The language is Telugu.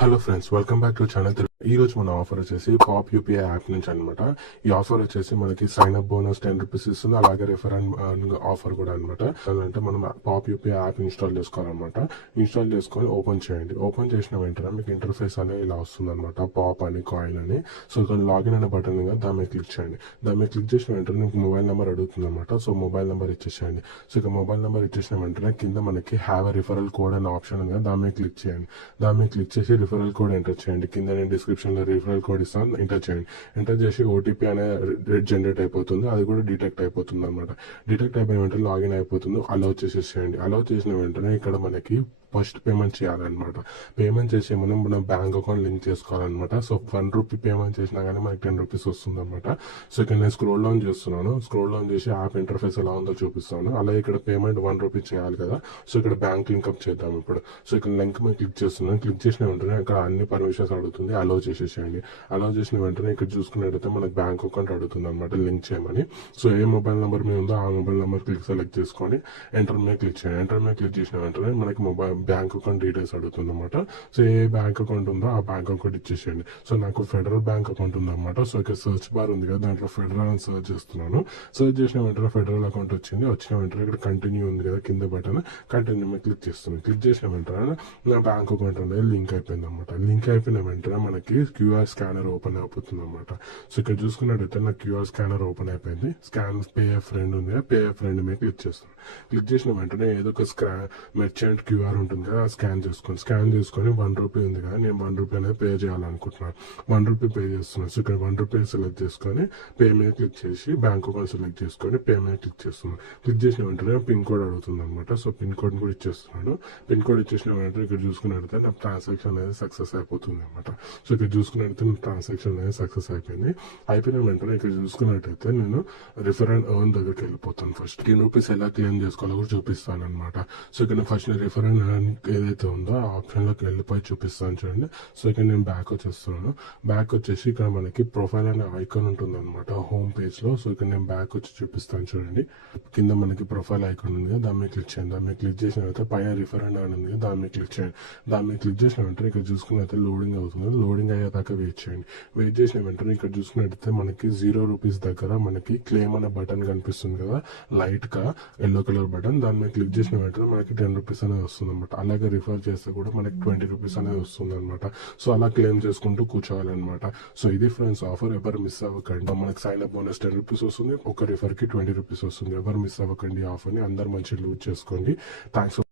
Hello friends, welcome back to channel. ఈ రోజు మన ఆఫర్ వచ్చేసి పాప్ యూపీఐ యాప్ నుంచి అనమాట. ఈ ఆఫర్ వచ్చేసి మనకి సైన్ అప్ బోనస్ 10 రూపీస్ ఇస్తుంది, అలాగే రిఫర్ అండ్ ఆఫర్ కూడా అనమాట. అంటే మనం పాప్ యూపీఐ యాప్ ఇన్స్టాల్ చేసుకోవాలన్నమాట. ఇన్స్టాల్ చేసుకొని ఓపెన్ చేయండి. ఓపెన్ చేసిన వెంటనే మీకు ఇంటర్ఫేస్ అనేది ఇలా వస్తుంది అనమాట, పాప్ అని కాయిన్ అని. సో ఇక్కడ లాగిన్ అనే బటన్ దాని మీద క్లిక్ చేయండి. దాని మీద క్లిక్ చేసిన వెంటనే మీకు మొబైల్ నెంబర్ అడుగుతుంది అనమాట. సో మొబైల్ నెంబర్ ఇచ్చేసేయండి. సో ఇక మొబైల్ నెంబర్ ఇచ్చేసిన వెంటనే కింద మనకి హ్యావ్ ఎ రిఫరల్ కోడ్ అనే ఆప్షన్ ఉంది కదా, దాని మీద క్లిక్ చేయండి. దాని మీద క్లిక్ చేసి రిఫరల్ కోడ్ ఎంటర్ చేయండి. కింద నేను డిస్క్రిప్షన్ లో రిఫరల్ కోడ్ ఇస్తాను, ఎంటర్ చేయండి. ఎంటర్ చేసి ఓటీపీ అనే జనరేట్ అయిపోతుంది, అది కూడా డిటెక్ట్ అయిపోతుంది అనమాట. డిటెక్ట్ అయిపోయిన వెంటనే లాగిన్ అయిపోతుంది. అలౌ చేసేసేయండి. అలౌ చేసిన వెంటనే ఇక్కడ మనకి ఫస్ట్ పేమెంట్ చేయాలన్నమాట. పేమెంట్ చేసే మనం మన బ్యాంక్ అకౌంట్ లింక్ చేసుకోవాలన్నమాట. సో 1 రూపీ పేమెంట్ చేసినా కానీ మనకి 10 రూపీస్ వస్తుంది అనమాట. సో ఇక్కడ నేను స్క్రోల్ డౌన్ చేస్తున్నాను. స్క్రోల్ డౌన్ చేసి యాప్ ఇంటర్ఫేస్ ఎలా ఉందో చూపిస్తాను. అలాగే ఇక్కడ పేమెంట్ 1 రూపీ చేయాలి కదా. సో ఇక్కడ బ్యాంక్ లింక్అప్ చేద్దాం ఇప్పుడు. సో ఇక్కడ లింక్ మీద క్లిక్ చేస్తున్నాను. క్లిక్ చేసిన వెంటనే ఇక్కడ అన్ని పర్మిషన్స్ అడుగుతుంది, అలౌ చేసేసేయండి. అలౌ చేసిన వెంటనే ఇక్కడ చూసుకున్నట్టయితే మనకి బ్యాంక్ అకౌంట్ అడుగుతుంది అనమాట, లింక్ చేయమని. సో ఏ మొబైల్ నెంబర్ మీద ఉందో ఆ మొబైల్ నెంబర్ సెలెక్ట్ చేసుకొని ఎంటర్ మీద క్లిక్ చేయండి. ఎంటర్ మీద క్లిక్ చేసిన వెంటనే మనకి మొబైల్ బ్యాంక్ అకౌంట్ డీటెయిల్స్ అడుగుతుంది అనమాట. సో ఏ బ్యాంక్ అకౌంట్ ఉందో ఆ బ్యాంక్ అకౌంట్ ఇచ్చేసేయండి. సో నాకు ఫెడరల్ బ్యాంక్ అకౌంట్ ఉందన్నమాట. సో ఇక్కడ సర్చ్ బార్ ఉంది కదా, దాంట్లో ఫెడరల్ అని సర్చ్ చేస్తున్నాను. సర్చ్ చేసిన వెంటనే ఫెడరల్ అకౌంట్ వచ్చింది. వచ్చిన వెంటనే ఇక్కడ కంటిన్యూ ఉంది కదా కింద బటన్, కంటిన్యూ మీద క్లిక్ చేస్తున్నాను. క్లిక్ చేసిన వెంటనే నా బ్యాంక్ అకౌంట్ అనేది లింక్ అయిపోయింది అనమాట. లింక్ అయిపోయిన వెంటనే మనకి క్యూఆర్ స్కానర్ ఓపెన్ అయిపోతుంది అనమాట. సో ఇక్కడ చూసుకున్నట్టయితే నా క్యూఆర్ స్కానర్ ఓపెన్ అయిపోయింది. స్కాన్ పే ఫ్రెండ్ ఉంది, పే ఫ్రెండ్ మీద క్లిక్ చేస్తాను. క్లిక్ చేసిన వెంటనే ఏదో ఒక మెర్చెంట్ క్యూఆర్ ఉంటుంది కదా, స్కాన్ చేసుకొని 1 రూపీ ఉంది కదా, నేను 1 రూపీ అనేది పే చేయాలనుకుంటున్నాను. 1 రూపీ పే చేస్తున్నాను. సో ఇక్కడ 1 రూపీ సెలెక్ట్ చేసుకొని పే మీద క్లిక్ చేసి బ్యాంక్ అకౌంట్ సెలెక్ట్ చేసుకొని పే మీద క్లిక్ చేస్తున్నాను. క్లిక్ చేసిన వెంటనే పిన్ కోడ్ అడుగుతుంది అనమాట. సో పిన్ కోడ్ కూడా ఇచ్చేస్తున్నాను. పిన్ కోడ్ ఇచ్చేసిన వెంటనే ఇక్కడ చూసుకున్నట్టయితే నా ట్రాన్సాక్షన్ అనేది సక్సెస్ అయిపోతుంది అనమాట. సో ఇక్కడ చూసుకున్నట్టయితే నా ట్రాన్సాక్షన్ అనేది సక్సెస్ అయిపోయింది. అయిపోయిన వెంటనే ఇక్కడ చూసుకున్నట్టయితే నేను రిఫర్ అండ్ ఎర్న్ దగ్గరికి వెళ్ళిపోతాను. ఫస్ట్ 10 రూపీస్ ఎలా క్లెయిమ్ చేసుకోవాలో కూడా చూపిస్తాను అనమాట. సో ఇక్కడ ఫస్ట్ రిఫర్ అండ్ ఎర్న్ ఏదైతే ఉందో ఆ ఆప్షన్లోకి వెళ్ళిపోయి చూపిస్తాను చూడండి. సో ఇక్కడ నేను బ్యాక్ వచ్చేస్తున్నాను. బ్యాక్ వచ్చేసి ఇక్కడ మనకి ప్రొఫైల్ అనే ఐకాన్ ఉంటుంది అనమాట హోమ్ పేజ్ లో. సో ఇక్కడ నేను బ్యాక్ వచ్చి చూపిస్తాను చూడండి. కింద మనకి ప్రొఫైల్ ఐకాన్ ఉంది కదా, దాని మీద క్లిక్ చేయండి. దాని మీద క్లిక్ చేసిన తర్వాత పైన రిఫర్ అండ్ ఎర్న్ ఉంది కదా, దాని మీద క్లిక్ చేయండి. దాని మీద క్లిక్ చేసిన వెంటనే ఇక్కడ చూసుకున్నట్లయితే లోడింగ్ అవుతుంది. లోడింగ్ అయ్యేదాకా వెయిట్ చేయండి. వెయిట్ చేసిన వెంటనే ఇక్కడ చూసుకున్నట్టయితే మనకి 0 రూపీస్ దగ్గర మనకి క్లెయిమ్ అనే బటన్ కనిపిస్తుంది కదా, లైట్ గా ఎల్లో కలర్ బటన్. దాని మీద క్లిక్ చేసిన వెంటనే మనకి 10 రూపీస్ అనేది వస్తుంది అనమాట. అలాగే రిఫర్ చేస్తే కూడా మనకి 20 రూపీస్ అనేది వస్తుంది అనమాట. సో అలా క్లెయిమ్ చేసుకుంటూ కూర్చోవాలన్నమాట. సో ఇది ఫ్రెండ్స్ ఆఫర్, ఎవరు మిస్ అవ్వకండి. మనకి సైన్ అప్ బోనస్ 10 రూపీస్ వస్తుంది, ఒక రిఫర్ కి 20 రూపీస్ వస్తుంది. ఎవరు మిస్ అవ్వకండి ఆఫర్ ని, అందరు మంచి యూజ్ చేసుకోండి. థ్యాంక్స్.